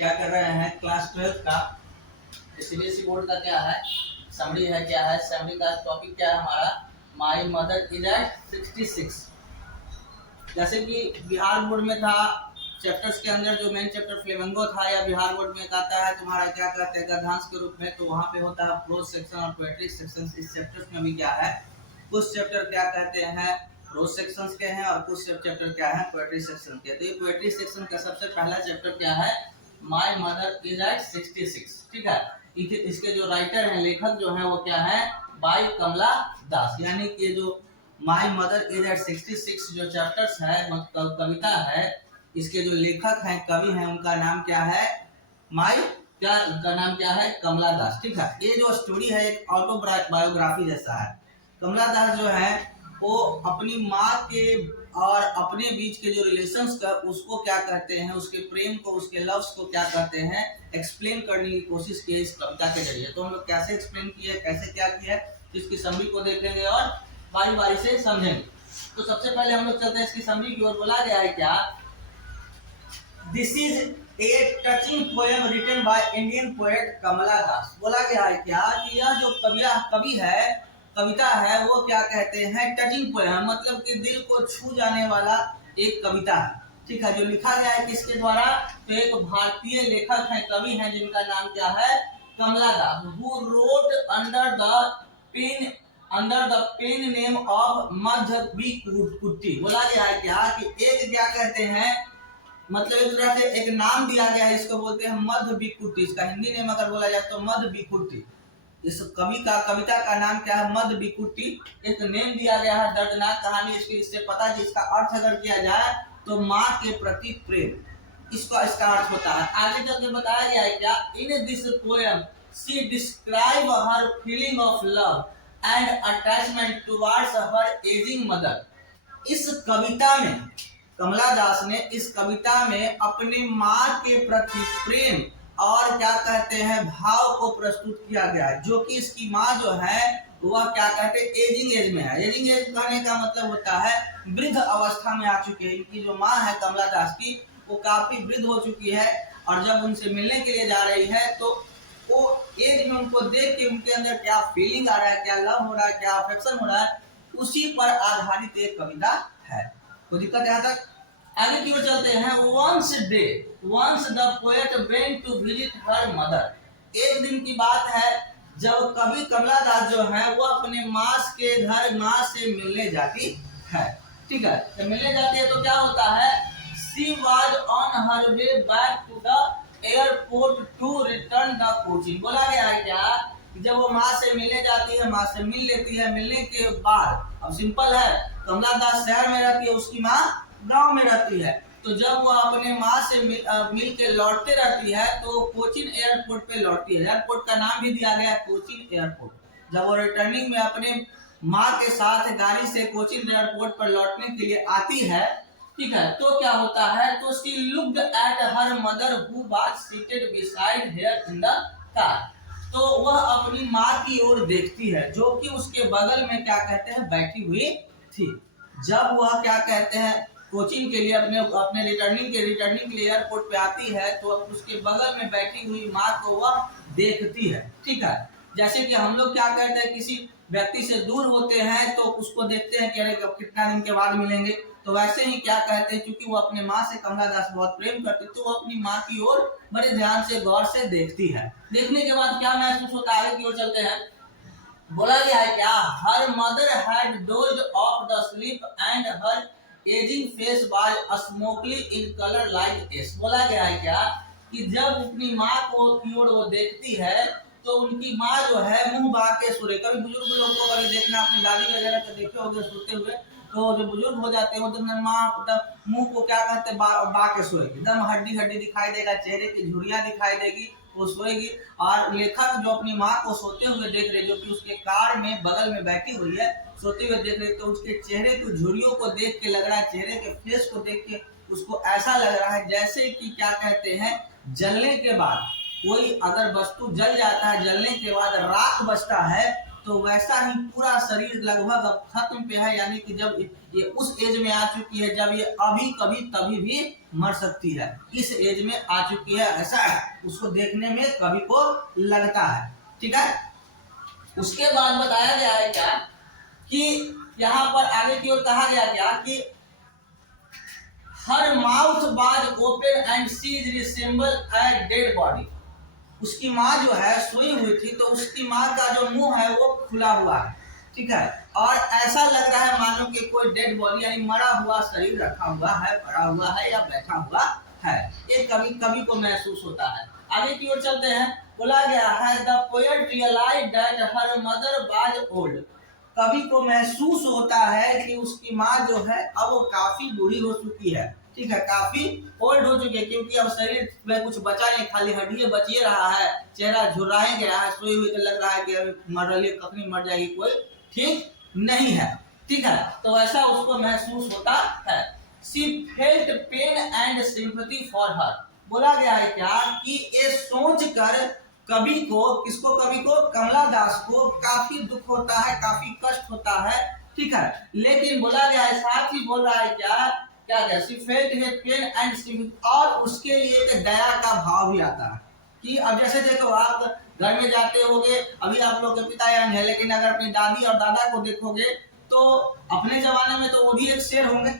क्या कर रहे हैं क्लास 12 का सीबीएसई बोर्ड का क्या है समरी है, क्या है समरी का टॉपिक क्या है हमारा माय मदर इज एट 66। जैसे कि बिहार बोर्ड में था चैप्टर्स के अंदर जो मेन चैप्टर फ्लेमेंगो था, या बिहार बोर्ड में आता है तुम्हारा क्या कहते हैं गद्यांश के रूप में, तो वहाँ पे होता है प्रोज सेक्शन और पोएट्री सेक्शन। इस चैप्टर्स में भी क्या है कुछ चैप्टर क्या कहते हैं प्रोज सेक्शंस के हैं और कुछ चैप्टर क्या है पोएट्री सेक्शन के। तो ये पोएट्री सेक्शन का सबसे पहला चैप्टर क्या है माय मदर इज एट 66। ठीक है, इसके जो राइटर हैं लेखक जो है वो क्या है बाई कमला दास, यानी कि जो माय मदर इज एट 66 जो चैप्टर्स है मतलब कविता है, इसके जो लेखक हैं कवि हैं उनका नाम क्या है उनका नाम क्या है कमला दास। ठीक है, ये जो स्टोरी है एक ऑटोबायोग्राफी जैसा है। कमला दास जो है वो अपनी माँ के और अपने बीच के जो रिलेशंस का उसको क्या कहते हैं, उसके प्रेम को उसके लव्स को क्या कहते हैं एक्सप्लेन करने की कोशिश की इस कविता के जरिए। तो हम लोग कैसे एक्सप्लेन किए, कैसे क्या किया है, इसकी समरी को देखेंगे और बारी बारी से समझेंगे। तो सबसे पहले हम लोग चलते हैं इसकी समरी की ओर। बोला गया है क्या this is a touching poem written by Indian poet Kamala Das. बोला गया है क्या कि यह जो कवि है कविता है वो क्या कहते हैं टचिंग पोएम, मतलब कि दिल को छू जाने वाला एक कविता है। ठीक है, जो लिखा गया है किसके द्वारा, तो एक भारतीय लेखक हैं कवि हैं जिनका नाम क्या है Kamala Das, who wrote under the pen name of Madhavikutty. बोला गया है क्या कि एक क्या कहते हैं मतलब एक तरह से एक नाम दिया गया है, इसको बोलते हैं मधुबिकुट्टी। इसका हिंदी नेम अगर बोला जाए तो मधुबिकुट्टी। इस कविता का नाम क्या है मधुबिकुट्टी, एक नेम दिया गया है। दर्दनाक कहानी इससे पता है, इसका अर्थ अगर किया जाए तो माँ के प्रति प्रेम इसका अर्थ होता है। आगे चल के बताया गया है क्या in this poem she describe her feeling of love and attachment towards her ageing mother. इस कविता में कमला दास ने इस कविता में अपने माँ के प्रति प्रेम और क्या कहते हैं भाव को प्रस्तुत किया गया है, जो कि इसकी माँ जो है वह क्या कहते हैं एजिंग एज में है। एजिंग एज कहने का मतलब होता है वृद्ध अवस्था में आ चुकी है। इनकी जो माँ है कमला दास की वो काफी वृद्ध हो चुकी है और जब उनसे मिलने के लिए जा रही है तो वो एज में उनको देख के उनके अंदर क्या फीलिंग आ रहा है, क्या लव हो रहा है, क्या अफेक्शन हो रहा है, उसी पर आधारित एक कविता है। तो दिक्कत यहाँ तक आगे की ओर चलते हैं। once the poet went to visit her mother। एक दिन की बात है जब कवि कमला दास जो है वो अपने माँ के घर माँ से मिलने जाती है। ठीक है, तो मिलने जाती है तो क्या होता है she was on her way back to the airport to return the coaching। बोला गया है क्या जब वो माँ से मिलने जाती है, माँ से मिल लेती है, मिलने के बाद अब सिंपल है कमला दास शहर में रहती है, उसकी माँ गांव में रहती है। तो जब वो अपने माँ से मिल के लौटते रहती है तो कोचीन एयरपोर्ट पे लौटती है। एयरपोर्ट का नाम भी दिया गया है कोचीन एयरपोर्ट। जब वो रिटर्निंग में अपने माँ के साथ गाड़ी से कोचीन एयरपोर्ट पर लौटने के लिए आती है, ठीक है, तो क्या होता है तो she looked at her mother who was seated beside her in the car. तो वह अपनी माँ की ओर देखती है जो कि उसके बगल में क्या कहते हैं बैठी हुई थी। जब वह क्या कहते हैं कोचिंग के लिए अपने रिटर्निंग के लिए एयरपोर्ट पे आती है तो उसके बगल में बैठी हुई माँ को वह देखती है। ठीक है, जैसे कि हम लोग क्या कहते हैं किसी व्यक्ति से दूर होते हैं तो उसको देखते हैं कि अरे कितना दिन के बाद मिलेंगे, तो वैसे ही क्या कहते हैं क्योंकि वो अपने माँ से कमला दास बहुत प्रेम करती तो वो अपनी माँ की ओर बड़े ध्यान से गौर से देखती है। देखने के बाद क्या महसूस होता है आगे की ओर चलते हैं। बोला गया है क्या her mother had dozed off the sleep and her ageing face was smokily in colour like ash. बोला गया है क्या कि जब अपनी माँ को की ओर वो देखती है तो उनकी माँ जो है मुंह बा के सोए। कभी बुजुर्ग लोग को अगर देखना अपनी दादी वगैरह को देखे होंगे सोते हुए, तो जो बुजुर्ग हो जाते हैं तो माँ मुंह को क्या कहते हैं बा के सोएगी, एकदम हड्डी दिखाई देगा, चेहरे की झुर्रियां दिखाई देगी, वो सोएगी। और लेखक जो अपनी माँ को सोते हुए देख रहे जो कि उसके कार में बगल में बैठी हुई है सोते हुए देख रहे, तो उसके चेहरे की झुर्रियों को देख के लग रहा है, चेहरे के फेस को देख के उसको ऐसा लग रहा है जैसे कि क्या कहते हैं जलने के बाद कोई अगर वस्तु जल जाता है, जलने के बाद राख बचता है तो वैसा ही पूरा शरीर लगभग अब खत्म पे है, यानी कि जब ये उस एज में आ चुकी है जब ये अभी कभी तभी भी मर सकती है, इस एज में आ चुकी है, ऐसा उसको देखने में कभी को लगता है। ठीक है, उसके बाद बताया गया है क्या कि यहाँ पर आगे की ओर कहा गया क्या कि हर mouth was open and she resemble a dead body. उसकी माँ जो है सोई हुई थी, तो उसकी माँ का जो मुंह है वो खुला हुआ है। ठीक है, और ऐसा लग रहा है मानो कि कोई डेड बॉडी यानी मरा हुआ शरीर रखा हुआ है, पड़ा हुआ है या बैठा हुआ है, ये कभी कभी को महसूस होता है। आगे की ओर चलते हैं, बोला गया है the poet realised that her mother was old. कवि को महसूस होता है कि उसकी माँ जो है अब वो काफी बूढ़ी हो चुकी है। ठीक है, काफी ओल्ड हो चुकी है, क्योंकि अब शरीर में कुछ बचा नहीं, खाली हड्डियां बचिए रहा है, चेहरा झुर्राए गया है, सोई हुई तो लग रहा है कि अभी मर रही है, कखनी मर जाएगी कोई ठीक नहीं है। ठीक है, तो ऐसा उसको महसूस होता है। She felt pain and sympathy for her. बोला गया है क्या कि ये सोच कर कवि को, किसको, कवि को, कमला दास को काफी दुख होता है, काफी कष्ट होता है। ठीक है, लेकिन बोला गया है, साथ ही बोल रहा है क्या क्या क्या she felt his pain and sympathy, और उसके लिए एक दया का भाव भी आता है कि अब जैसे देखो आप घर में जाते होगे, अभी आप लोग के पिता यंग है, लेकिन अगर अपनी दादी और दादा को देखोगे तो अपने जमाने में तो वो भी एक शेर होंगे,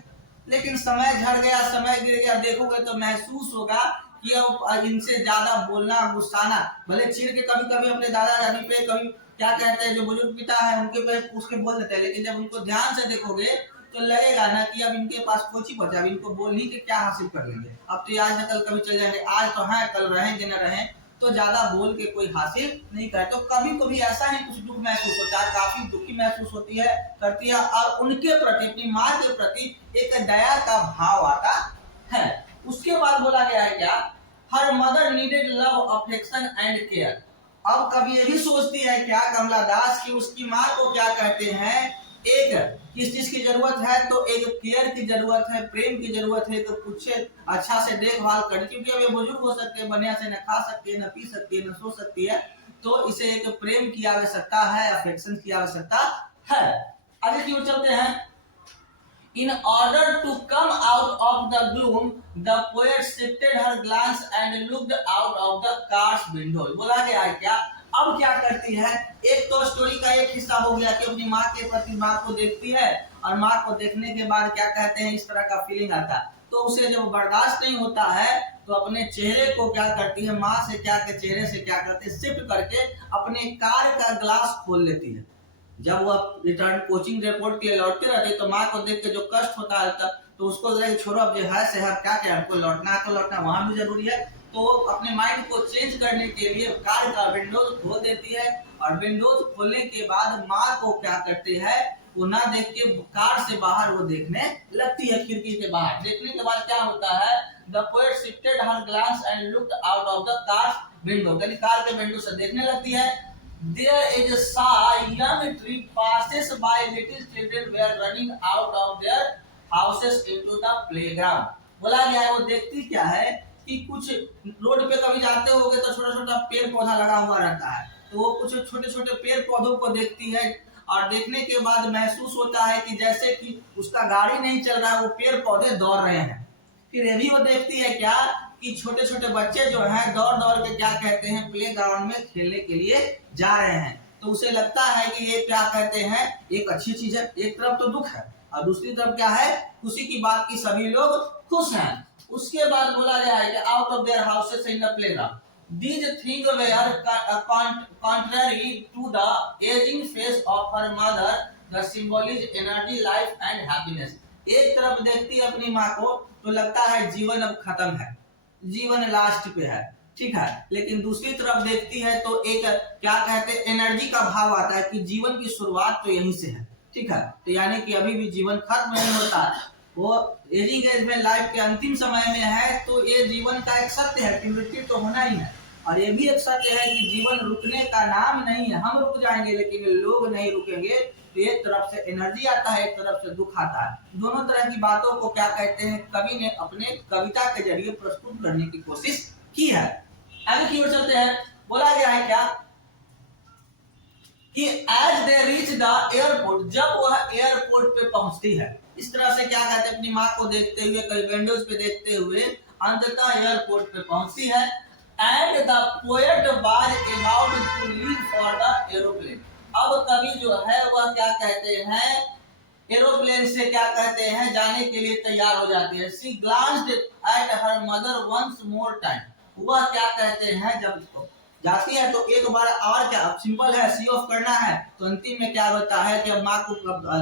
लेकिन समय झड़ गया, समय गिर गया, देखोगे तो महसूस होगा कि अब इनसे ज्यादा बोलना, गुस्साना, भले चिढ़ के कभी कभी अपने दादा दादी पे, कभी क्या कहते हैं जो बुजुर्ग पिता है उनके पे उसके बोल देते हैं, लेकिन जब उनको ध्यान से देखोगे तो लगेगा ना कि अब इनके पास कोची बचा, अब इनको बोल ही के क्या हासिल कर लेंगे, अब तो आज न कल कभी चल जाएंगे, आज तो है कल रहेंगे न रहें, तो ज्यादा बोल के कोई हासिल नहीं करे। तो कभी कभी ऐसा ही कुछ दुख महसूस होता है, काफी दुखी महसूस होती है, करती है, और उनके प्रति, अपनी माँ के प्रति एक दया का भाव आता है। उसके बाद बोला गया है क्या, her mother needed love, affection and care. अब कभी ये भी सोचती है क्या कमला दास की उसकी माँ को क्या कहते हैं, एक किस चीज की जरूरत है, तो एक केयर की जरूरत है, प्रेम की जरूरत है, तो कुछ अच्छा से देखभाल कर, क्योंकि अब ये बुजुर्ग हो सकते हैं, बढ़िया से न खा सकती है, न पी सकती है, न सो सकती है, तो इसे एक प्रेम की आवश्यकता है, अफेक्शन की आवश्यकता है। आगे की ओर चलते हैं, In order to come out of the gloom, the poet shifted her glance and looked out of the car's window. बोला गया है क्या, अब क्या करती है, एक तो स्टोरी का एक हिस्सा हो गया कि अपनी माँ के प्रति, माँ को देखती है, और माँ को देखने के बाद क्या कहते हैं, इस तरह का फीलिंग आता है, तो उसे जब बर्दाश्त नहीं होता है तो अपने चेहरे को क्या करती है, माँ से क्या के चेहरे से क्या करते हैं, शिफ्ट करके अपने कार का ग्लास खोल लेती है। जब वह रिटर्न कोचिंग रिपोर्ट के लिए लौटते रहते तो माँ को देख के जो कष्ट होता है तो उसको लगा कि छोड़ो अब जो है से है, क्या क्या हमको लौटना है तो लौटना, वहां भी जरूरी है, तो अपने माइंड को चेंज करने के लिए कार का विंडोज खोल देती है, और विंडोज खोलने के बाद माँ को क्या करते हैं, वो ना देख के कार से बाहर वो देखने लगती है, खिड़की के बाहर देखने के बाद क्या होता है, the poet shifted her glance and looked out of the car window, यानी कार के विंडो से देखने लगती है। There is a shy young tree passes by, little children were running out of their houses into the playground. बोला गया है वो देखती क्या है कि कुछ रोड पे कभी जाते होगे तो छोटा छोटा पेड़ पौधा लगा हुआ रहता है, तो वो कुछ छोटे छोटे पेड़ पौधों को देखती है, और देखने के बाद महसूस होता है कि जैसे कि उसका गाड़ी नहीं चल रहा है, वो पेड़ पौधे दौड़ रहे हैं। फिर ये भी वो देखती है क्या कि छोटे छोटे बच्चे जो हैं दौड़ दौड़ के क्या कहते हैं, प्ले ग्राउंड में खेलने के लिए जा रहे हैं, तो उसे लगता है कि ये क्या कहते हैं, एक अच्छी चीज है। एक तरफ तो दुख है और दूसरी तरफ क्या है, खुशी की बात की सभी लोग खुश हैं। उसके बाद बोला गया है कि out of their houses in the playground, these things were contrary to the aging face of her mother, the symbol is energy, life and happiness. एक तरफ देखती है अपनी माँ को तो लगता है जीवन अब खत्म है, जीवन लास्ट पे है, ठीक है, लेकिन दूसरी तरफ देखती है तो एक क्या कहते हैं, एनर्जी का भाव आता है कि जीवन की शुरुआत तो यहीं से है, ठीक है, तो यानी कि अभी भी जीवन खत्म नहीं होता है, वो एजिंग एज में लाइफ के अंतिम समय में है, तो ये जीवन का एक सत्य है कि मृत्यु तो होना ही है, और ये भी एक सत्य है कि जीवन रुकने का नाम नहीं है, हम रुक जाएंगे लेकिन लोग नहीं रुकेंगे। तो एक तरफ से एनर्जी आता है, एक तरफ से दुख आता है, दोनों तरह की बातों को क्या कहते हैं, कवि ने अपने कविता के जरिए प्रस्तुत करने की कोशिश की है। आगे की ओर चलते हैं, बोला गया है क्या, कि as they reach the airport, जब वह एयरपोर्ट पे पहुंचती है, इस तरह से क्या कहते हैं, अपनी माँ को देखते हुए, कई विंडोज पे देखते हुए अंततः एयरपोर्ट पे पहुंचती है। And the poet was about to leave for the aeroplane. अब कवि जो है वह क्या कहते हैं, एरोप्लेन से क्या कहते हैं जाने के लिए तैयार हो जाती है। She glanced at her mother once more time. वह क्या कहते हैं जब जाती है तो एक बार और, क्या सिंपल है, सी ऑफ करना है तो अंतिम में क्या होता है कि अब माँ को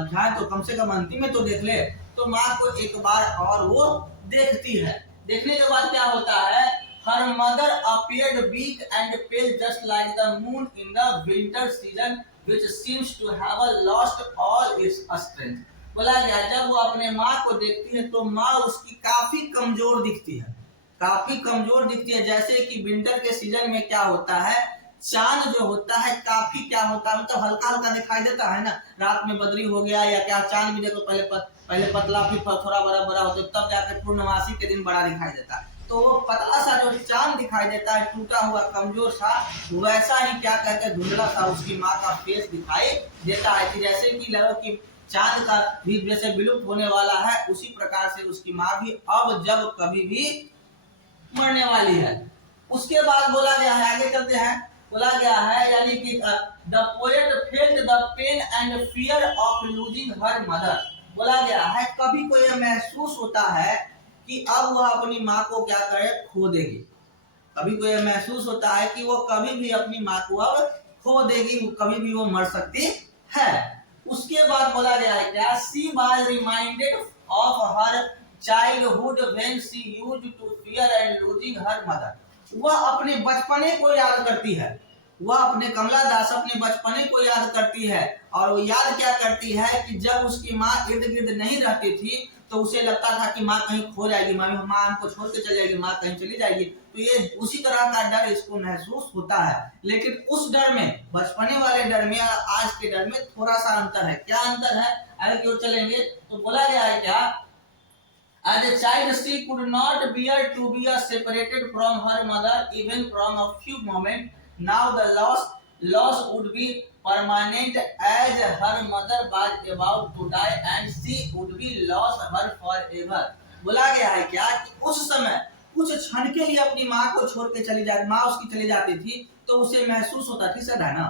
जाए तो कम से कम अंतिम में तो देख ले, तो माँ को एक बार और वो देखती है। देखने के बाद क्या होता है, her mother appeared weak and pale just like the moon in the winter season which seems to have lost all its strength। बोला गया जब वो अपने माँ को देखती है तो माँ उसकी काफी कमजोर दिखती है, काफी कमजोर दिखती है। जैसे कि विंटर के सीजन में क्या होता है, चांद जो होता है काफी क्या होता है, मतलब हल्का हल्का दिखाई देता है ना, रात में बदरी हो गया या क्या, चांद भी देखो पहले पतला फिर थोड़ा बड़ा बड़ा होता है, तब जाकर पूर्णमासी के दिन बड़ा दिखाई देता है। तो वो पतला सा जो चांद दिखाई देता है, टूटा हुआ कमजोर सा, वैसा ही क्या कहते हैं धुंधला सा उसकी माँ का फेस दिखाई देता है। कि जैसे कि लगा कि चांद का भी जैसे विलुप्त होने वाला है, उसी प्रकार से उसकी माँ भी अब जब कभी भी मरने वाली है। उसके बाद बोला गया है, आगे चलते हैं, बोला गया है यानी कि the poet felt the pain and fear of losing her mother. बोला गया है कभी को यह महसूस होता है कि अब वह अपनी माँ को क्या करे, खो देगी। कभी को यह महसूस होता है कि वो कभी भी अपनी माँ को अब खो देगी, कभी भी वो मर सकती है। उसके बाद बोला गया है क्या, she was reminded of her childhood when she used to fear and losing her mother. वह अपने बचपने को याद करती है, वह अपने कमला दास अपने बचपने को याद करती है। और वो याद क्या करती है कि जब उसकी माँ इर्द गिर्द नहीं रहती थी तो उसे लगता था कि माँ कहीं खो जाएगी, माँ हमको छोड़ के चली जाएगी, माँ कहीं चली जाएगी। तो ये उसी तरह का डर इसको महसूस होता है। लेकिन उस डर में, बचपने वाले डर में और आज के डर में थोड़ा सा अंतर है। क्या अंतर है, आगे की ओर चलेंगे तो बोला गया है क्या, as a child she could not bear to be separated from her mother even from a few moments। now the loss would be permanent as her mother was about to die and she would be lost her forever। बोला गया है क्या कि उस समय कुछ क्षण के लिए अपनी माँ को छोड़ के चली जाती, माँ उसकी चली जाती थी तो उसे महसूस होता, ठीक है ना,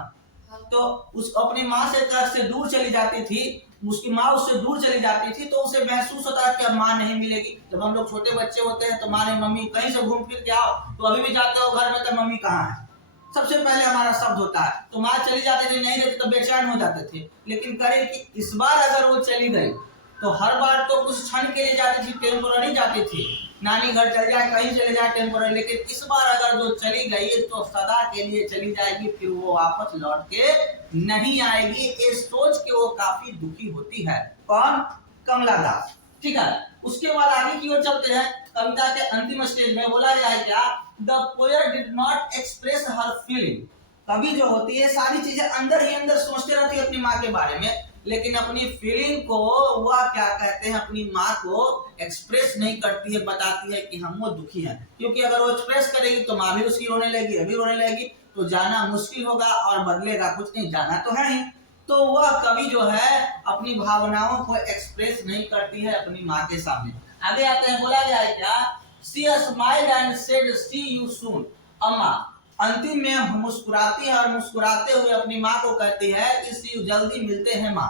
तो उस अपनी माँ से दूर चली जाती थी, उसकी माँ उससे दूर चली जाती थी तो उसे महसूस होता है कि अब माँ नहीं मिलेगी। जब हम लोग छोटे बच्चे होते हैं तो माँ ने, मम्मी कहीं से घूम फिर के आओ तो अभी भी जाते हो घर में तो मम्मी कहाँ है, सबसे पहले हमारा शब्द होता है। तो माँ चली जाती थी, नहीं रहती तो बेचैन हो जाते थे। लेकिन करें कि इस बार अगर वो चली गई तो हर बार तो कुछ क्षण के लिए जाती थी, टेम्पोररी जाती थी, नानी घर चल जाए, कहीं चले जाए टेम्पोररी। लेकिन इस बार अगर जो चली गई तो सदा के लिए चली जाएगी, फिर वो वापस लौट के नहीं आएगी। ये सोच के वो काफी दुखी होती है। कौन, कमला दास, ठीक है। उसके बाद आगे की ओर चलते हैं, कविता के अंतिम स्टेज में बोला गया है क्या, the poet did not express her feeling. कवि जो होती है सारी चीजें अंदर ही अंदर सोचते रहती है अपनी माँ के बारे में, लेकिन अपनी फीलिंग को वह क्या कहते हैं, अपनी माँ को एक्सप्रेस नहीं करती है, बताती है कि हम वो दुखी हैं। क्योंकि अगर वो एक्सप्रेस करेगी तो माँ भी उसकी रोने लगेगी, अभी रोने लगेगी, तो जाना मुश्किल होगा और बदलेगा कुछ नहीं, जाना तो है ही। तो वह कवि जो है अपनी भावनाओं को एक्सप्रेस नहीं करती है अपनी माँ के सामने। आगे आते हैं, बोला गया है क्या, she smiled and said see you soon. अम्मा अंतिम में मुस्कुराती है और मुस्कुराते हुए अपनी माँ को कहती है कि सी जल्दी मिलते हैं माँ,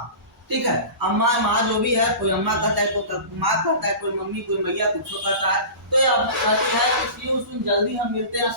ठीक है। अम्मा माँ जो भी है, कोई अम्मा कहता है, कोई माँ कहता है, कोई मम्मी, कोई मैया कुछ कहता है, तो ये कहती है कि सी यू सून, जल्दी हम मिलते हैं,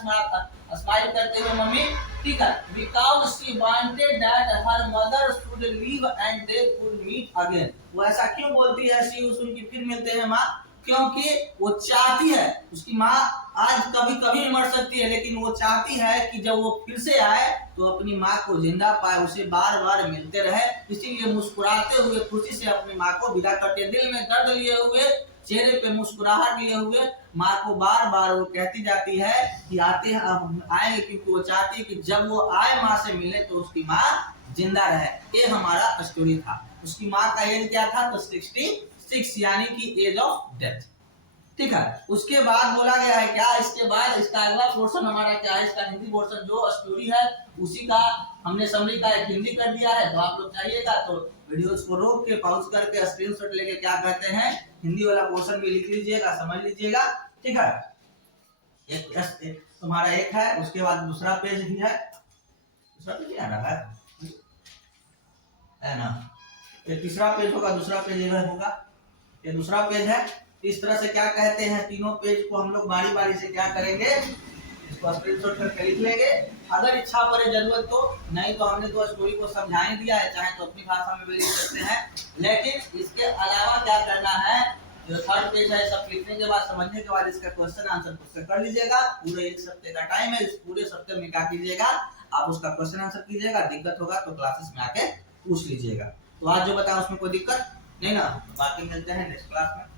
स्माइल करते हुए मम्मी, ठीक है। Because she wanted that her mother should live and they could meet again. वो ऐसा क्यों बोलती है सी यू सून की फिर मिलते हैं माँ, क्योंकि वो चाहती है, उसकी माँ आज कभी कभी मर सकती है, लेकिन वो चाहती है कि जब वो फिर से आए तो अपनी माँ को जिंदा पाए, उसे बार बार मिलते रहे। इसीलिए मुस्कुराते हुए खुशी से अपनी माँ को विदा करते, दिल में दर्द लिए हुए, चेहरे पे मुस्कुराहट लिए हुए माँ को बार बार वो कहती जाती है कि आते हैं, आएंगे, क्योंकि वो चाहती है कि जब वो आए माँ से मिले तो उसकी माँ जिंदा रहे। ये हमारा स्टोरी था। उसकी माँ का एज क्या था, तो 66, यानी कि एज ऑफ डेथ। ठीक है। उसके बाद बोला गया है क्या, इसके बाद इसका अगला पोर्शन हमारा क्या है, इसका हिंदी पोर्शन जो स्टोरी है उसी का हमने समरी का एक हिंदी कर दिया है। तो आप लोग चाहिएगा तो वीडियोस को रोक के पॉज करके स्क्रीनशॉट लेके क्या कहते हैं हिंदी वाला पोर्शन भी लिख लीजिएगा, समझ लीजिएगा। ठीक है, एक तुम्हारा एक है, उसके बाद दूसरा पेज भी है, दूसरा पेज आ रहा है ना, ये तीसरा पेज होगा, दूसरा पेज इधर होगा, ये दूसरा पेज है। इस तरह से क्या कहते हैं तीनों पेज को हम लोग बारी बारी से क्या करेंगे, इसको स्क्रीनशॉट करके लिख लेंगे। अगर इच्छा पड़े जरूरत तो, नहीं तो हमने तो स्टोरी को समझा ही दिया है, चाहे तो अपनी भाषा में भी लिख सकते हैं। लेकिन इसके अलावा क्या करना है, जो थर्ड पेज है सब लिखने के बाद समझने के बाद इसका क्वेश्चन आंसर खुद से कर लीजिएगा। पूरे एक सप्ते का टाइम है, इस पूरे सप्ते में क्या कीजिएगा आप उसका क्वेश्चन आंसर कीजिएगा। दिक्कत होगा तो क्लासेस में आके पूछ लीजिएगा। तो आज जो बताया उसमें कोई दिक्कत नहीं ना, बाकी मिलते हैं नेक्स्ट क्लास में।